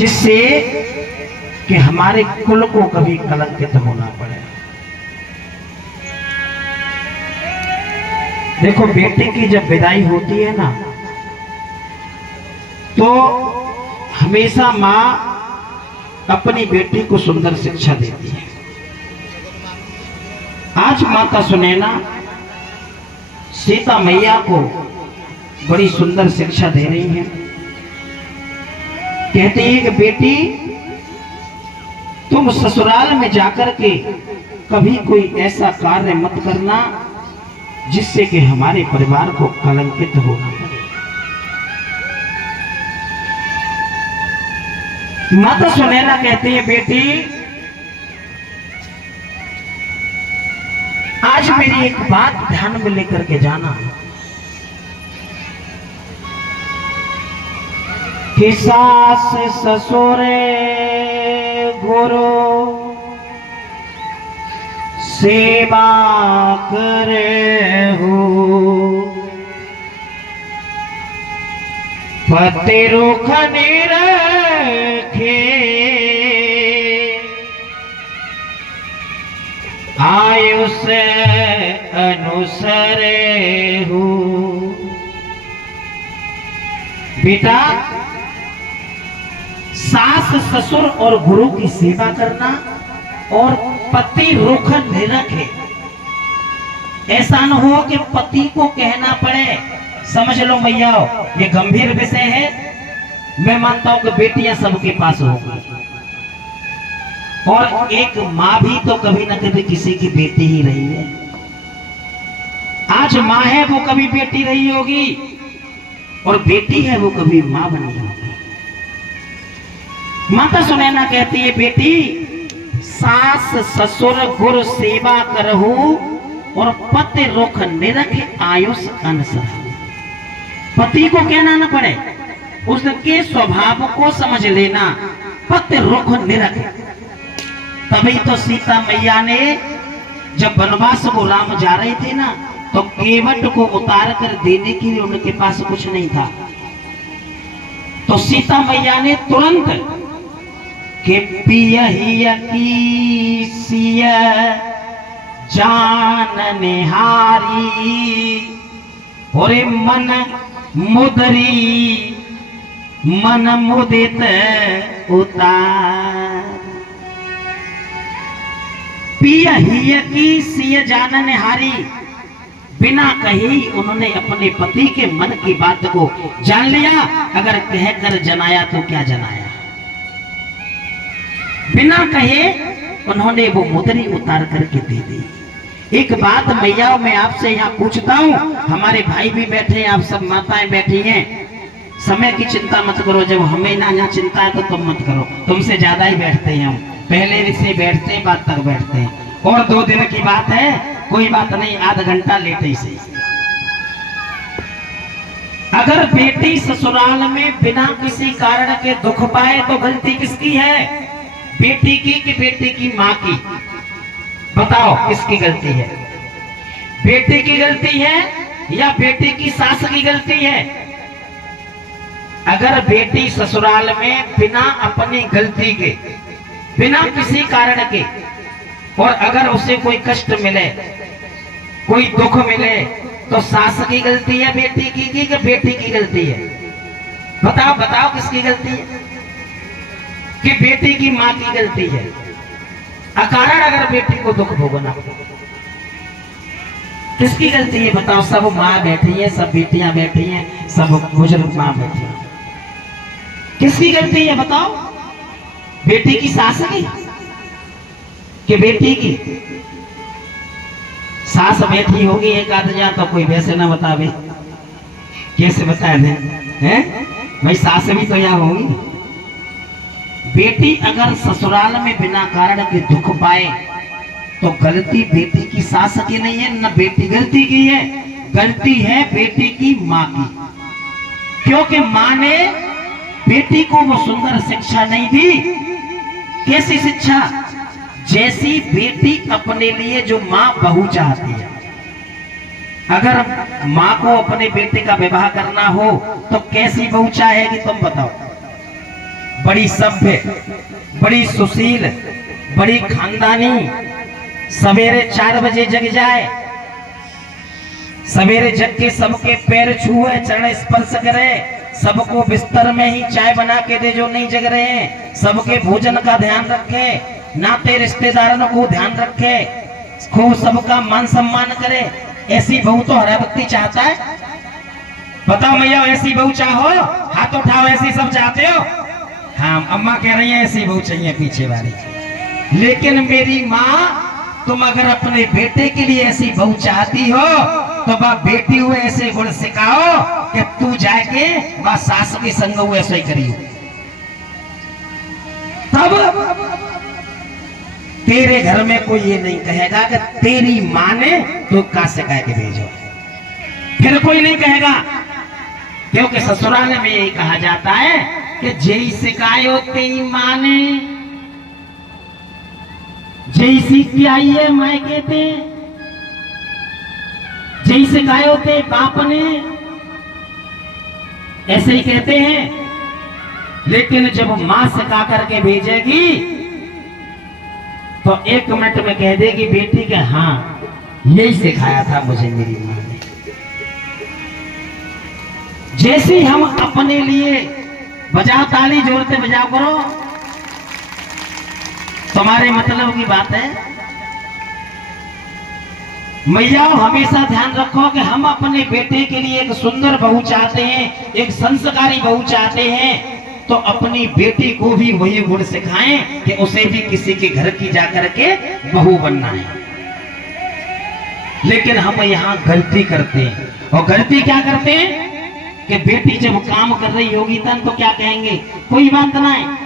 जिससे कि हमारे कुल को कभी कलंकित होना पड़े। देखो, बेटे की जब विदाई होती है ना, तो हमेशा माँ अपनी बेटी को सुंदर शिक्षा देती है। आज माता सुनैना सीता मैया को बड़ी सुंदर शिक्षा दे रही है। कहती है कि बेटी, तुम ससुराल में जाकर के कभी कोई ऐसा कार्य मत करना जिससे कि हमारे परिवार को कलंकित होना पड़े। माता सुनैना कहती है, बेटी आज मेरी एक बात ध्यान में लेकर के जाना कि सास ससुर गुरु सेवा करे हो, पति रुख निरखे आयुष अनुसरे हो। बेटा, सास ससुर और गुरु की सेवा करना और पति रुख निरखे। ऐसा न हो कि पति को कहना पड़े। समझ लो मैया, ये गंभीर विषय है। मैं मानता हूं कि बेटियां सबके पास होगी, और एक माँ भी तो कभी न कभी किसी की बेटी ही रही है। आज माँ है वो कभी बेटी रही होगी, और बेटी है वो कभी माँ बनी होगी। माता सुनैना कहती है, बेटी सास ससुर गुरु सेवा करहु और पति रुख निरखे आयुष अनुसर। पति को कहना न पड़े, उसके स्वभाव को समझ लेना। पति रुख निरखे। तभी तो सीता मैया ने जब वनवास को राम जा रहे थे ना, तो केवट को उतार कर देने के लिए उनके पास कुछ नहीं था। तो सीता मैया ने तुरंत के पियहिया की सिया जान निहारी और मन मुदरी मन मुदित उतार। पियहिया की सिया जान निहारी, बिना कही उन्होंने अपने पति के मन की बात को जान लिया। अगर कहकर जनाया तो क्या जनाया। बिना कहे उन्होंने वो मुद्री उतार करके दे दी। एक बात मैया मैं आपसे यहाँ पूछता हूँ, हमारे भाई भी बैठे हैं, आप सब माताएं बैठी हैं। समय की चिंता मत करो, जब हमें ना यहाँ चिंता है तो तुम मत करो। तुमसे ज्यादा ही बैठते हैं हम, पहले से बैठते हैं, बाद तक बैठते हैं। और 2 दिन की बात है, कोई बात नहीं, आधा घंटा लेट ही से। अगर बेटी ससुराल में बिना किसी कारण के दुख पाए तो गलती किसकी है? बेटी की कि बेटी की माँ की? बताओ किसकी गलती है? बेटी की गलती है या बेटी की सास की गलती है? अगर बेटी ससुराल में बिना अपनी गलती के, बिना किसी कारण के, और अगर उसे कोई कष्ट मिले, कोई दुख मिले, तो सास की गलती है बेटी की कि बेटी की गलती है? बताओ बताओ किसकी गलती है? कि बेटी की माँ की गलती है। अकारण अगर बेटी को दुख भोगना, किसकी गलती है बताओ? सब माँ बैठी है, सब बेटियां बैठी हैं, सब बुजुर्ग माँ बैठी है। किसकी गलती है बताओ? बेटी की सास की कि बेटी की? सास बैठी होगी एक आध जा, तो कोई वैसे ना बतावे, कैसे बता दें हैं भाई? सास भी तो यहाँ होगी। बेटी अगर ससुराल में बिना कारण के दुख पाए तो गलती बेटी की सास की नहीं है, न बेटी गलती की है, गलती है बेटी की माँ की। क्योंकि माँ ने बेटी को वो सुंदर शिक्षा नहीं दी। कैसी शिक्षा? जैसी बेटी अपने लिए जो माँ बहू चाहती है। अगर माँ को अपने बेटे का विवाह करना हो तो कैसी बहू चाहेगी तुम बताओ? बड़ी सभ्य, बड़ी सुशील, बड़ी खानदानी, सवेरे 4 बजे जग जाए, सवेरे जग के सबके पैर छुए, चरण स्पर्श करे, सबको बिस्तर में ही चाय बना के दे जो नहीं जग रहे हैं, सबके भोजन का ध्यान रखे, नाते रिश्तेदारों को ध्यान रखे, खूब सबका मान सम्मान करे। ऐसी बहू तो हर व्यक्ति चाहता है। बताओ भैया, ऐसी बहू चाहो? हाथ उठाओ, ऐसी सब चाहते हो? हाँ, अम्मा कह रही है ऐसी बहू चाहिए पीछे वाली। लेकिन मेरी माँ, तुम अगर अपने बेटे के लिए ऐसी बहू चाहती हो तो बा बेटी हुए ऐसे गुण सिखाओ कि तू जाके बा सास के संग हुए ऐसे ही करियो, तब तेरे घर में कोई ये नहीं कहेगा कि तेरी माँ ने तो का सिखा के भेजो। फिर कोई नहीं कहेगा, क्योंकि ससुराल में यही कहा जाता है कि जय सिखायो तेरी माँ ने, जय सीख के आई है मायके ते, जय सिखायो ते बाप ने, ऐसे ही कहते हैं। लेकिन जब मां सिखा करके भेजेगी तो 1 मिनट में कह देगी बेटी के हाँ यही सिखाया था मुझे मेरी मां ने। जैसे हम अपने लिए बजाओ, ताली जोरते बजाओ करो, तुम्हारे मतलब की बात है। मैयाओं, हमेशा ध्यान रखो कि हम अपने बेटे के लिए एक सुंदर बहू चाहते हैं, एक संस्कारी बहू चाहते हैं, तो अपनी बेटी को भी वही गुण सिखाएं कि उसे भी किसी के घर की जाकर के बहू बनना है। लेकिन हम यहाँ गलती करते हैं, और गलती क्या करते हैं कि बेटी जब काम कर रही होगी तब तो क्या कहेंगे, कोई बात ना है,